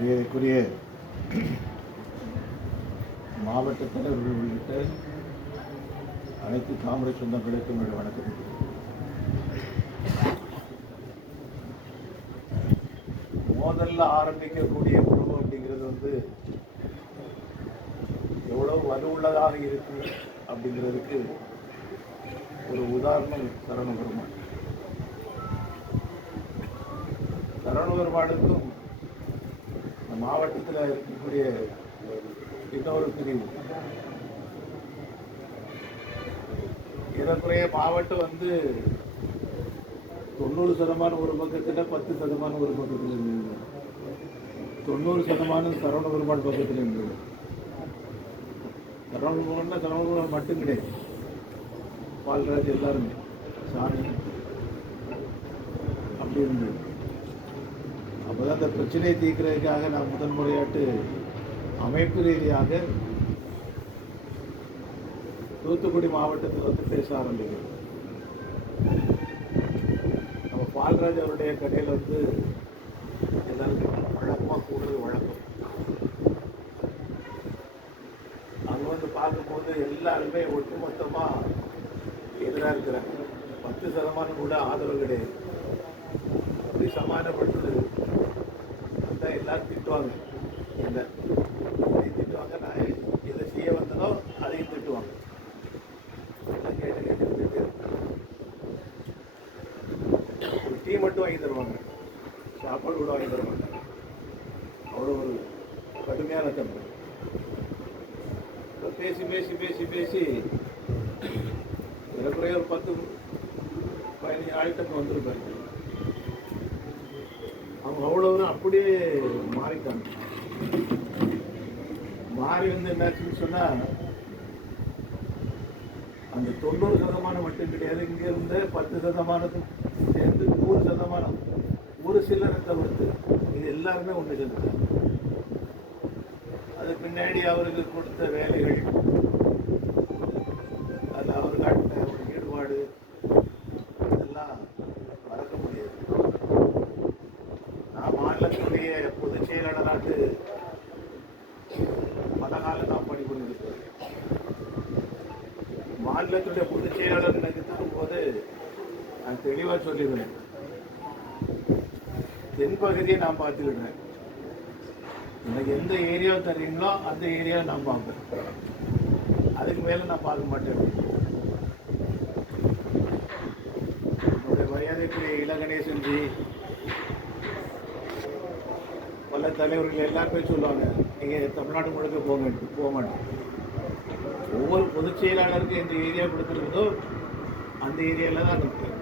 மரியாதைக்குரிய மாவட்ட தலைவர்கள் உள்ளிட்ட அனைத்து தாமரை சொந்தங்களுக்கும் என்னுடைய வணக்கம். மோதல்ல ஆரம்பிக்கக்கூடிய உறவு அப்படிங்கிறது எவ்வளவு வலுவுள்ளதாக இருக்கு அப்படிங்கிறதுக்கு ஒரு உதாரணம் சரவண பெருமாள். சரவண பெருமாளுக்கும் மாவட்டத்தில் இருக்கக்கூடிய இன்னொரு பிரிவு ஏறக்குறைய மாவட்டம் 90% ஒரு பக்கத்தில் 10% ஒரு பக்கத்தில் இருந்தது. 90% சரவண பெருமாள் பக்கத்தில் இருந்தது. சரவண பெருமாள் மட்டும் கிடையாது, பால்ராஜ் எல்லாருமே சாமி அப்படி இருந்தது. அப்போதான் அந்த பிரச்சனையை தீர்க்கிறதுக்காக நான் முதன் முறையாட்டு அமைப்பு ரீதியாக தூத்துக்குடி மாவட்டத்தில் பேச ஆரம்பிக்கிறேன். நம்ம பால்ராஜ் அவருடைய கடையில் எல்லாருக்கும் வழக்கமாக கூடுறது வழக்கம். அங்கே பார்க்கும்போது எல்லாருமே ஒட்டுமொத்தமாக எதிராக இருக்கிறாங்க. 10% கூட ஆதரவு கிடையாது. அப்படி சமாதானப்படுத்துது அதான் எல்லாரும் திட்டுவாங்க. என்ன திட்டுவாங்க, நான் எதை செய்ய வந்ததோ அதையும் திட்டுவாங்க. ஒரு டீ மட்டும் வாங்கி தருவாங்க, சாப்பாடு கூட வாங்கி தருவாங்க. அவ்வளோ ஒரு கடுமையான தன்மை. பேசி பேசி பேசி பேசி ஏறக்குறைய ஒரு 10-15 ஆயிரத்துக்கு வந்திருப்பாங்க. அவங்க அவ்வளவுதான் அப்படியே மாறிட்டாங்க. மாறி என்னாச்சுன்னு சொன்னால், அந்த 90% மட்டும் கிடையாது, இங்கே இருந்த 10% சேர்ந்து 100%, ஒரு சிலரை தவிர்த்து இது எல்லாருமே ஒன்று சேர்ந்துட்டாங்க. அது பின்னாடி அவருக்கு கொடுத்த வேலைகள், அது அவர் காட்டின ஒரு ஈடுபாடு, இதெல்லாம் மறக்க முடியாது. நான் மாநிலத்தினுடைய பொதுச் செயலாளராட்டு பல காலம் நான் பணிபுரிந்திருக்கிறேன். மாநிலத்துடைய பொதுச் செயலாளர் எனக்கு தரும்போது நான் தெளிவாக சொல்லிடுவேன், தென்பகுதியை நான் பார்த்துக்கிடுறேன். எனக்கு எந்த ஏரியாவை தர்றீங்களோ அந்த ஏரியாவை நான் பார்ப்பேன், அதுக்கு மேலே நான் பார்க்க மாட்டேன். என்னுடைய மரியாதைக்குரிய இளகணேசன் ஜி, பல தலைவர்கள் எல்லாருமே சொல்லுவாங்க, நீங்கள் தமிழ்நாடு முழுக்க போக மாட்டோம். ஒவ்வொரு பொதுச் செயலாளருக்கும் எந்த ஏரியா கொடுத்துருக்குதோ அந்த ஏரியாவில் தான் நிற்பேன்.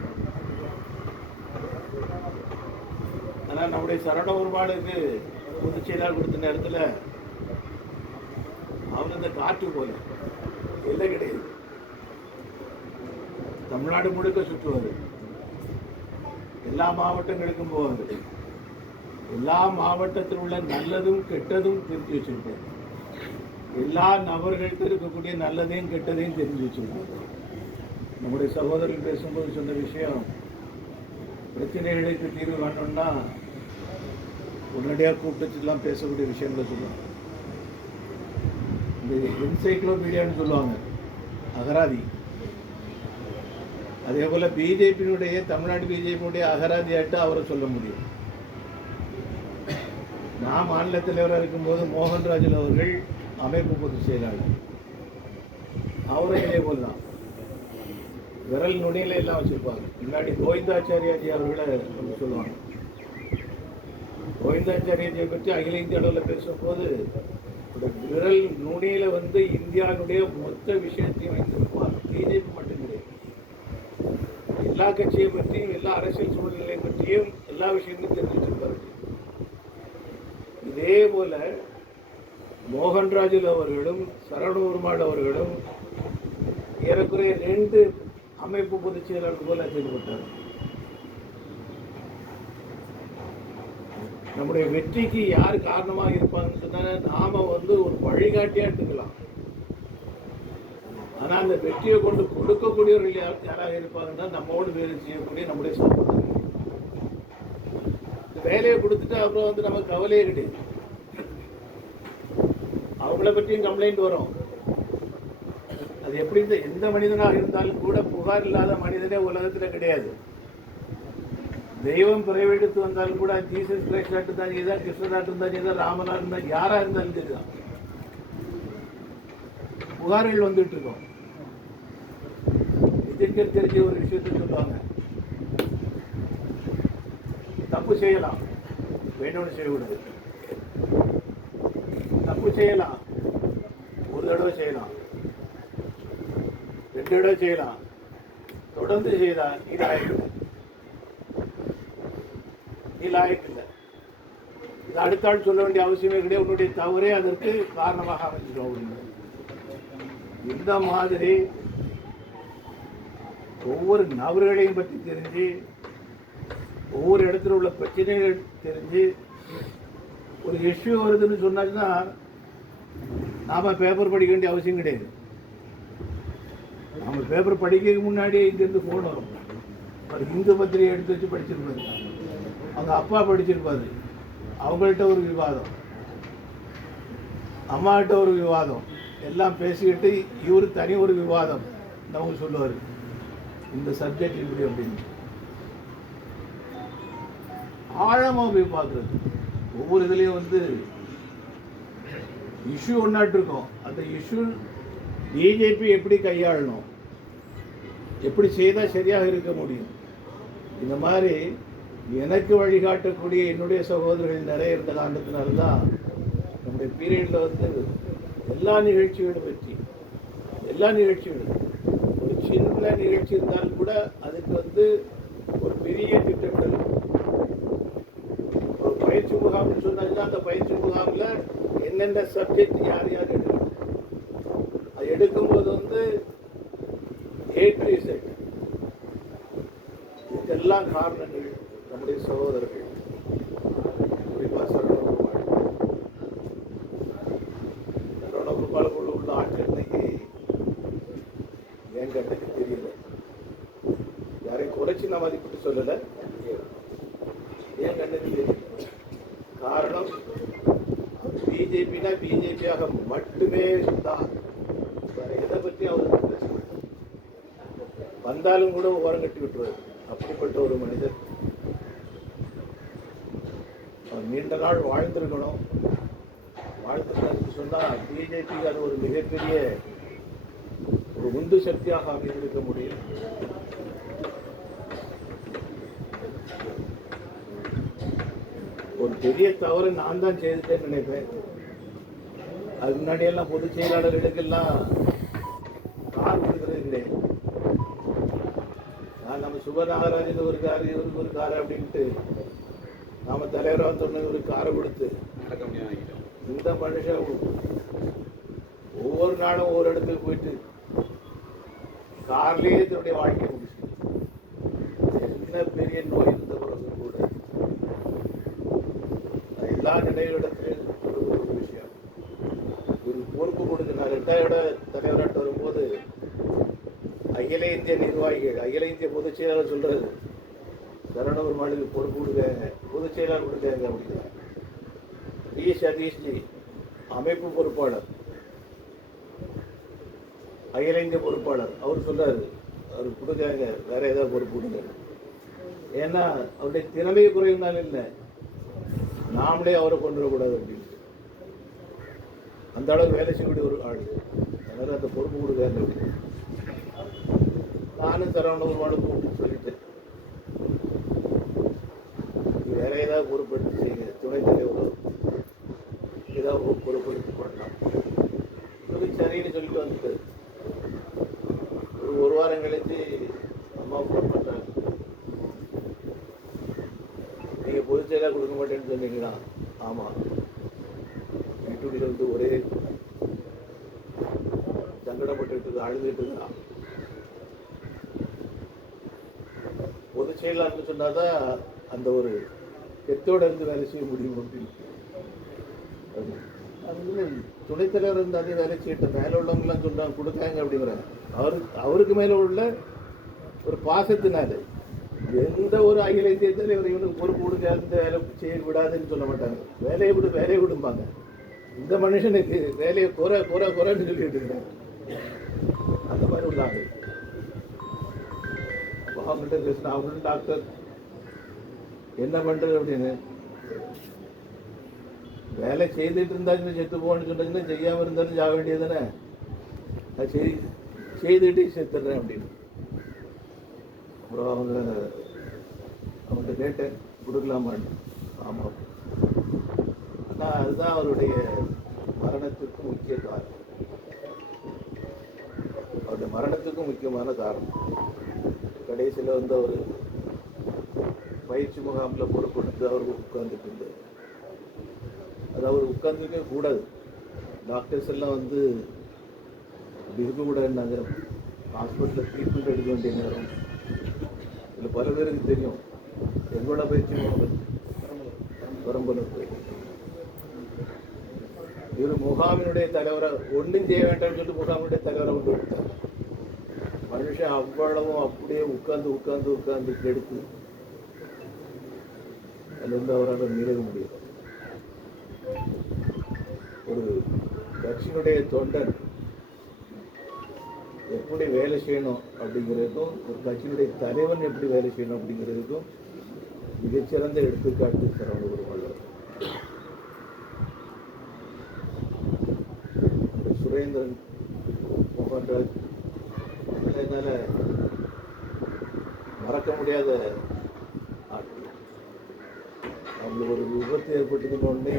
ஆனால் நம்முடைய சரவண பெருமாளுக்கு பொதுச் செயலாளர் கொடுத்த நேரத்தில் அவர் அந்த காற்று போல எல்லை கிடையாது. தமிழ்நாடு முழுக்க சுற்றுவார், எல்லா மாவட்டங்களுக்கும் போவார். எல்லா மாவட்டத்தில் உள்ள நல்லதும் கெட்டதும் தெரிஞ்சு வச்சிருப்பார். எல்லா நபர்களுக்கும் இருக்கக்கூடிய நல்லதையும் கெட்டதையும் தெரிஞ்சு வச்சிருப்பார். நம்முடைய சகோதரர்கள் பேசும்போது சொன்ன விஷயம், பிரச்சனைகளுக்கு தீர்வு காணணும்னா உடனடியாக கூப்பிட்டுலாம் பேசக்கூடிய விஷயங்களை சொல்லுவாங்க. இந்த என்சைக்ளோபீடியான்னு சொல்லுவாங்க, அகராதி. அதே போல் பிஜேபியினுடைய, தமிழ்நாடு பிஜேபியினுடைய அகராதியாட்டு அவரை சொல்ல முடியும். நான் மாநில தலைவராக இருக்கும்போது மோகன்ராஜன் அவர்கள் அமைப்பு பொதுச் செயலாளர், அவரும் இதே போல் தான் விரல் நுனியில எல்லாம் வச்சுருப்பாங்க. முன்னாடி கோவிந்தாச்சாரியாஜி அவர்களை சொல்லுவாங்க. கோவிந்தாச்சாரியாஜியை பற்றி அகில இந்திய அளவில் பேசும்போது விரல் நுனியில இந்தியாவுடைய மொத்த விஷயத்தையும் வைத்திருப்பார். பிஜேபி மட்டும் கிடையாது, எல்லா கட்சியை பற்றியும் எல்லா அரசியல் சூழ்நிலை பற்றியும் எல்லா விஷயங்களும் தெரிஞ்சு வச்சிருப்பாரு. இதே போல மோகன்ராஜன் அவர்களும் சரவண பெருமாள் அவர்களும் ஏறக்குறைய 2 அமைப்பு பொதுச் செயலாளர் போல செயல்பட்டார். நம்முடைய வெற்றிக்கு யார் காரணமாக இருப்பாங்கன்னு சொன்னா, நாம ஒரு வழிகாட்டியா எடுத்துக்கலாம். ஆனா அந்த வெற்றியை கொண்டு கொடுக்கக்கூடியவர்கள் யாராக இருப்பாங்கன்னா, நம்மோடு வேலை செய்யக்கூடிய நம்முடைய சகோதரர்கள். வேலையை கொடுத்துட்டு அப்புறம் நமக்கு கவலையே கிடையாது. அவங்கள பற்றியும் கம்ப்ளைண்ட் வரும். அது எப்படி எந்த மனிதனாக இருந்தாலும் கூட புகார் இல்லாத மனிதனே உலகத்தில் கிடையாது. தெய்வம் பிறவெடுத்து வந்தாலும் கூட ஜீசஸ் கிரைஸ்டாக இருந்தால் நீ தான், கிருஷ்ணனாக இருந்தால் நீ தான், ராமனாக இருந்தால் யாராக இருந்தாலும் சரிதான், புகார்கள் வந்துட்டு இருக்கோம். நிதின்கர் தெரிஞ்ச ஒரு விஷயத்தை சொல்லுவாங்க, தப்பு செய்யலாம், வேணும்னு செய்யக்கூடாது. தப்பு செய்யலாம், ஒரு தடவை செய்யலாம், 2 தடவை செய்யலாம், தொடர்ந்து செய்யலாம், நீ லாயக்கு இல்லை. இது அடுத்த ஆள் சொல்ல வேண்டிய அவசியமே கிடையாது. உன்னுடைய தவறே அதற்கு காரணமாக அமைஞ்சிடும். இந்த மாதிரி ஒவ்வொரு நபர்களையும் பற்றி தெரிஞ்சு, ஒவ்வொரு இடத்துல உள்ள பிரச்சனைகள் தெரிஞ்சு, ஒரு இஷ்யூ வருதுன்னு சொன்னாச்சுன்னா நாம பேப்பர் படிக்க வேண்டிய அவசியம் கிடையாது. நம்ம பேப்பர் படிக்கிறதுக்கு முன்னாடியே இங்கேருந்து ஃபோன் வரும். ஒரு இந்து பத்திரிகை எடுத்து வச்சு படிச்சிருப்பாரு, அவங்க அப்பா படிச்சிருப்பாரு, அவங்கள்ட்ட ஒரு விவாதம், அம்மாகிட்ட ஒரு விவாதம், எல்லாம் பேசிக்கிட்டு இவர் தனி ஒரு விவாதம் நமக்கு சொல்லுவார், இந்த சப்ஜெக்ட் இப்படி அப்படின்னு. ஆழமாக போய் பார்க்குறது. ஒவ்வொரு இதுலேயும் இஷ்யூ ஒன்றாட்டு இருக்கும். அந்த இஷ்யூ பிஜேபி எப்படி கையாளணும், எப்படி செய்தால் சரியாக இருக்க முடியும், இந்த மாதிரி எனக்கு வழிகாட்டக்கூடிய என்னுடைய சகோதரர்கள் நிறைய இருந்த காரணத்தினால்தான் நம்முடைய பீரியடில் எல்லா நிகழ்ச்சிகளும் பற்றி, எல்லா நிகழ்ச்சிகளும், ஒரு சின்ன நிகழ்ச்சி இருந்தாலும் கூட அதுக்கு ஒரு பெரிய திட்டமிடல். ஒரு பயிற்சி முகாம்னு சொன்னாங்கன்னா அந்த பயிற்சி முகாமில் என்னென்ன சப்ஜெக்ட் யார் யார் எடுக்கணும், அது எடுக்கும்போது A to Z. இதெல்லாம் காரணங்கள் நம்முடைய சகோதரர்கள், குறிப்பாக சரவணகுருபாலுக்குள்ள உள்ள ஆட்கள் இன்னைக்கு என் கண்ணுக்கு தெரியல. யாரையும் குறைச்சி நான் மதிப்பிட்டு சொல்லலை, என் கண்ணுக்கு தெரியல. காரணம் பிஜேபினா பிஜேபியாக மட்டுமே தான், வேற எதை பற்றி அவர் வந்தாலும் கூட ஓரம் கட்டி விட்டுருவார். அப்படிப்பட்ட ஒரு மனிதர். அவர் நீண்ட நாள் வாழ்ந்திருக்கணும். வாழ்ந்திருக்காருன்னு சொன்னால் பிஜேபிக்கு அது ஒரு மிகப்பெரிய ஒரு உந்து சக்தியாக அமைந்திருக்க முடியும். ஒரு பெரிய தவறு நான் தான் செய்துட்டேன்னு நினைப்பேன். அதுக்கு முன்னாடியெல்லாம் பொதுச் செயலாளர்களுக்கெல்லாம் கார் கொடுக்கறது கிடையாது. நம்ம சுபநாகராஜன் ஒரு கார், இவருக்கு ஒரு கார் அப்படின்ட்டு நாம தலைவராக சொன்ன ஒரு காரை கொடுத்து இந்த மனுஷன் ஒவ்வொரு நாளும் ஒவ்வொரு இடத்துக்கு போயிட்டு கார்லேயே தன்னுடைய வாழ்க்கையை முடிச்சு. என்ன பெரிய நோய் இருந்த பிறகு கூட எல்லா நிலைகளிடத்திலும் ஒரு விஷயம் ஒரு பொறுப்பு கொடுத்து. நான் 2வது தலைவராட்டு வரும்போது அகில இந்திய நிர்வாகிகள், அகில இந்திய பொதுச் செயலாளர் சொல்றது, சரவணகுருபாலுக்கு பொறுப்பு கொடுக்காங்க, பொதுச் செயலாளர் கொடுக்காங்க அப்படின்னா. டி சதீஷ்ஜி அமைப்பு பொறுப்பாளர், அகில இந்திய பொறுப்பாளர், அவர் சொல்றாரு அவர் கொடுக்காங்க, வேற ஏதாவது பொறுப்பு கொடுங்க. ஏன்னா அவருடைய திறமை குறைந்தாலும் இல்லை, நாமளே அவரை கொண்டு வரக்கூடாது அப்படின்னு அந்த அளவுக்கு வேலை செய்யக்கூடிய ஒரு ஆள். அதனால அந்த பொறுப்பு கொடுக்காங்க அப்படின்னு நானும் சரவணகுருபாலுக்கு கூப்பிட்டு சொல்லிட்டேன், வேற ஏதாவது பொறுப்பெடுத்து செய்யுங்க, துணைத் தலைவர் ஏதாவது பொறுப்பெடுத்து பண்ணலாம். சரின்னு சொல்லிட்டு வந்துட்டு ஒரு வாரம் கழிச்சு அம்மா ஃபோன் பண்றாங்க, நீங்க பொதுச் செயலாக கொடுக்க மாட்டேன்னு சொன்னீங்களா? ஆமா. வீட்டுல ஒரே சங்கடப்பட்டு அழுதுட்டு இருக்கான். பொதுச் செயலாளர்னு சொன்னாதான் அந்த ஒரு கெத்தோட இருந்து வேலை செய்ய முடியும் அப்படின்னு. அது துணைத் தலைவர் இருந்து அதே வேலை செய்யட்டும், மேலே உள்ளவங்கலாம் சொல்றாங்க கொடுக்காங்க அப்படிங்கிறாங்க. அவருக்கு மேலே உள்ள ஒரு பாசத்தினால எந்த ஒரு அகில இந்திய தலைவர் இவனுக்கு பொறுப்பு கொடுக்க அந்த வேலை செய்ய விடாதுன்னு சொல்ல மாட்டாங்க. வேலையை விடும்பாங்க. இந்த மனுஷனுக்கு வேலையை குறைன்னு சொல்லிட்டு இருக்கிறார். அந்த மாதிரி உள்ள ஆளு. அப்போ அவங்கள்ட்ட பேசினா அவங்களும் டாக்டர் என்ன பண்றது அப்படின்னு, வேலை செய்துட்டு இருந்தாச்சுன்னா செத்து போகணும்னு சொன்னாச்சுன்னா செய்யாமல் இருந்தாலும் சாக வேண்டியது தானே, அது செய்துட்டு செத்துடுறேன் அப்படின்னு. அப்புறம் அவங்கள்ட்ட கேட்டேன் கொடுக்கலாமான்னு. ஆமாம். ஆனால் அதுதான் அவருடைய மரணத்திற்கு முக்கிய காரணம். அவருடைய மரணத்துக்கும் முக்கியமான காரணம். கடைசியில் அவர் பயிற்சி முகாமில் பொறுப்படுத்து அவர் உட்கார்ந்துட்டு இருந்தார். அது அவர் உட்கார்ந்துருக்கவே கூடாது. டாக்டர்ஸ் எல்லாம் அப்படி இருக்கக்கூடாதுன்னாங்க. ஹாஸ்பிட்டலில் ட்ரீட்மெண்ட் எடுக்க வேண்டிய நேரம். இதில் பல பேருக்கு தெரியும். எங்களோட பயிற்சி முகாம் பெரம்பலூர் போய் இவர் முகாமினுடைய தலைவரை ஒன்றும் செய்ய வேண்டாம்னு சொல்லிட்டு முகாமினுடைய தலைவரை கொண்டு விட்டார். மனுஷன் அவ்வளவும் அப்படியே உட்கார்ந்து கெடுத்து அதுலேருந்து அவரால் மீள முடியும். ஒரு கட்சியினுடைய தொண்டன் எப்படி வேலை செய்யணும் அப்படிங்கிறதுக்கும், ஒரு கட்சியினுடைய தலைவன் எப்படி வேலை செய்யணும் அப்படிங்கிறதுக்கும் மிகச்சிறந்த எடுத்துக்காட்டு சரவண பெருமாள். சுரேந்திரன், மோகன்ராஜ் என்னால் மறக்க முடியாத ஆட்கள். அவங்களுக்கு ஒரு விபத்து ஏற்பட்டுக்கணுன்னே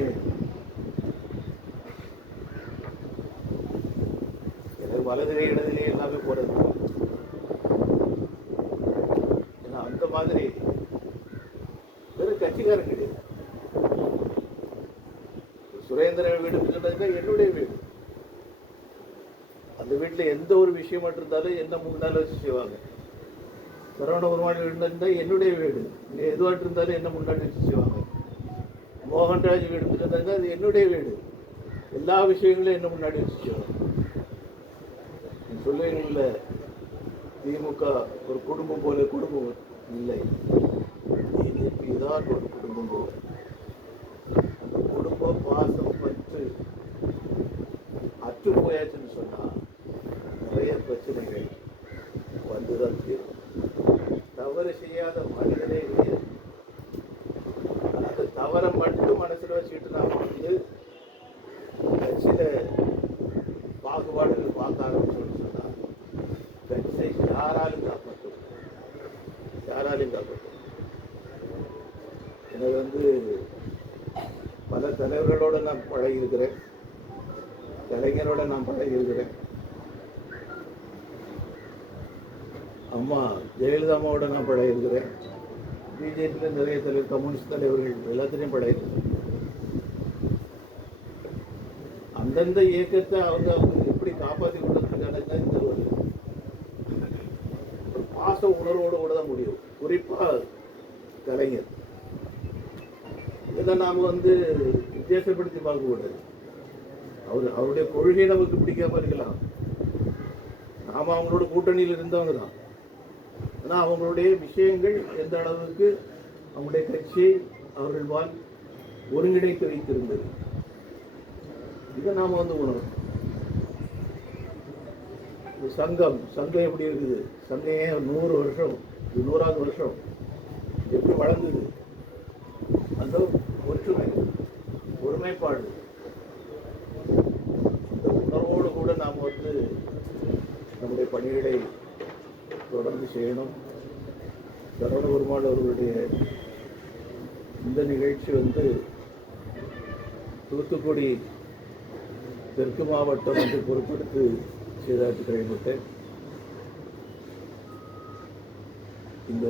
எனக்கு வலது கை இடதுலேயே எல்லாமே போகிறது. ஏன்னா அந்த மாதிரி வெறும் கட்சிக்காரன் கிடையாது. சுரேந்திரன் வீடுன்னு சொன்னதுன்னா என்னுடைய வீடு. அந்த வீட்டில் எந்த ஒரு விஷயம் மட்டும் இருந்தாலும் என்ன முன்னால வச்சு செய்வாங்க. சரவண பெருமாள் வீடு இருந்தால் என்னுடைய வீடு, எதுவாட்டு இருந்தாலும் என்ன முன்னாடி வச்சு செய்வாங்க. மோகன்ராஜ் வீடு இருந்தாங்க, அது என்னுடைய வீடு, எல்லா விஷயங்களும் என்ன முன்னாடி வச்சு செய்வாங்க. சொல்லுவீங்கள்ல திமுக ஒரு குடும்பம் போல, குடும்பம் இல்லை, பிஜேபி தான் ஒரு குடும்பம் போல. அந்த குடும்பம் பாசம் பற்று அற்று போயாச்சுன்னு சொன்னா நிறைய பிரச்சனைகள் வந்துதான் தீரும். தவறு செய்யாத மனிதனே இல்லை. அந்த தவறை மட்டும் மனசில் வச்சுக்கிட்டு நாம் கட்சியில பாகுபாடுகள் பார்க்க ஆரம்பிச்சோம்னு சொன்னா கட்சியை யாராலும் காப்பாற்றும். எனக்கு பல தலைவர்களோட நான் பழகியிருக்கிறேன், கலைஞரோட நான் பழகியிருக்கிறேன். அம்மா ஜெயலலிதா அம்மாவோட நான் பழகியிருக்கிறேன். பிஜேபியில் நிறைய தலைவர், கம்யூனிஸ்ட் தலைவர்கள் எல்லாத்திலையும் பழகியிருக்கிறேன். அந்தந்த இயக்கத்தை அவங்க எப்படி காப்பாற்றி கொண்டதுக்கான இந்த ஒரு பாச உணர்வோடு கூட தான் முடியும். குறிப்பாக கலைஞர் இதெல்லாம் நாம் வித்தியாசப்படுத்தி பார்க்கக்கூடாது. அவருடைய கொள்கை நமக்கு பிடிக்காம இருக்கலாம், நாம அவங்களோட கூட்டணியில் இருந்தவங்க தான். ஆனால் அவங்களுடைய விஷயங்கள் எந்த அளவுக்கு அவங்களுடைய கட்சியை அவர்கள் ஒருங்கிணைத்து வைத்திருந்தது, இதை நாம் உணரும். சங்கம் எப்படி இருக்குது, சங்கையே 100 வருஷம், 100வது வருஷம் எப்படி வளர்ந்தது, அந்த ஒருமைப்பாடு, இந்த உணர்வோடு கூட நாம் நம்முடைய பணிகளை தொடர்ந்து செய்யணும். சரவண பெருமாள் அவர்களுடைய இந்த நிகழ்ச்சி தூத்துக்குடி தெற்கு மாவட்டம் பொறுப்பெடுத்து செய்தாட்டு கழிவுட்டேன். இந்த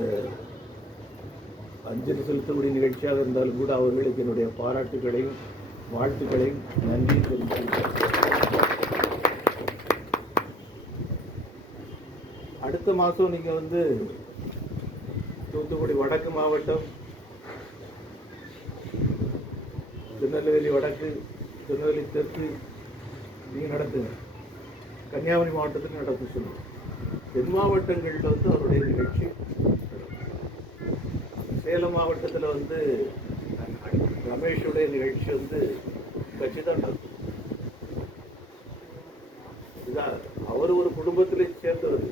அஞ்சலி செலுத்தக்கூடிய நிகழ்ச்சியாக இருந்தாலும் கூட அவர்களுக்கு என்னுடைய பாராட்டுகளையும் வாழ்த்துக்களையும் நன்றியும் தெரிவித்துள்ளேன். அடுத்த மாதம் நீங்கள் தூத்துக்குடி வடக்கு மாவட்டம், திருநெல்வேலி வடக்கு, திருநெல்வேலி தெற்கு நீங்கள் நடத்துங்க. கன்னியாகுமரி மாவட்டத்தில் நடத்த சொல்லுங்கள். தென் மாவட்டங்களில் அவருடைய நிகழ்ச்சி, சேலம் மாவட்டத்தில் ரமேஷுடைய நிகழ்ச்சி கட்சி தான் நடத்தும். குடும்பத்திலே சேர்ந்தவர்.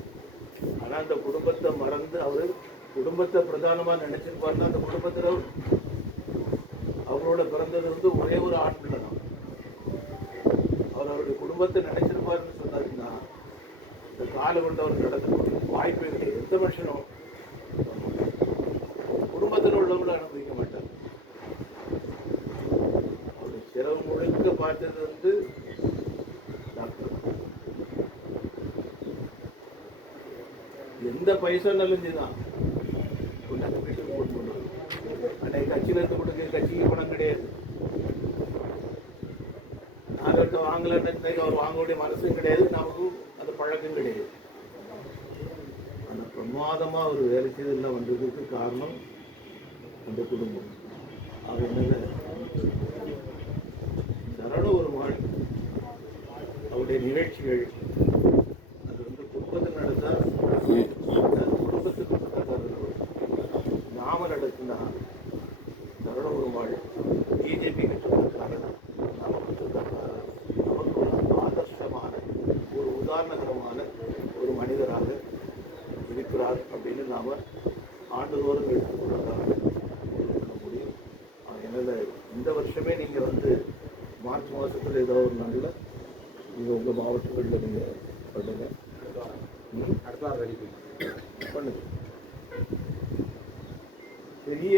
ஆனா அந்த குடும்பத்தை மறந்து அவரு குடும்பத்தை பிரதானமா நினைச்சிருப்பாருன்னா அந்த குடும்பத்துல அவரோட பிறந்தது வந்து ஒரே ஒரு ஆண் பிள்ளை தான். அவர் அவருடைய குடும்பத்தை நினைச்சிருப்பாருன்னு சொன்னாருன்னா இந்த காலை கொண்டு அவர் நடக்க வாய்ப்பே கிடையாது. எந்த மனுஷனும் குடும்பத்தில் உள்ளவங்களும் அனுமதிக்க மாட்டார். அவருடைய செலவு முழுக்க பார்த்தது வந்து டாக்டர். எந்த பைசா நல்லதுதான் கொண்டாந்து வீட்டுக்கு போட்டு கொண்டு அன்னைக்கு கட்சியில இருந்து கொடுக்க கட்சிக்கு பணம் கிடையாது. நாங்கள்கிட்ட வாங்கலன்னு அவர் வாங்கக்கூடிய மனசும் கிடையாது, நமக்கும் அந்த பழக்கம் கிடையாது. அந்த பிரமாதமா அவர் வேலை செய்தெல்லாம் வந்ததுக்கு காரணம் அந்த குடும்பம். அதனால சரண ஒரு மாள் அவருடைய நிகழ்ச்சிகள் அது வந்து குடும்பத்தில் நடந்தா குடும்பத்துக்கு நாம நடத்தினா சரண ஒரு மாள் பிஜேபி கட்சிக்காரன் நமக்கு ஒரு ஆதர்சமான ஒரு உதாரணகரமான ஒரு மனிதராக இருக்கிறார் அப்படின்னு நாம ஆண்டுதோறும் எடுத்துக்கொள்ளலாம் முடியும். அதனால இந்த வருஷமே நீங்க வந்து மார்ச் மாசத்துல ஏதோ ஒரு நாளில் நீங்க உங்க மாவட்டங்களில் நீங்க பண்ணுங்க. அடுத்த பண்ணுங்க. பெரிய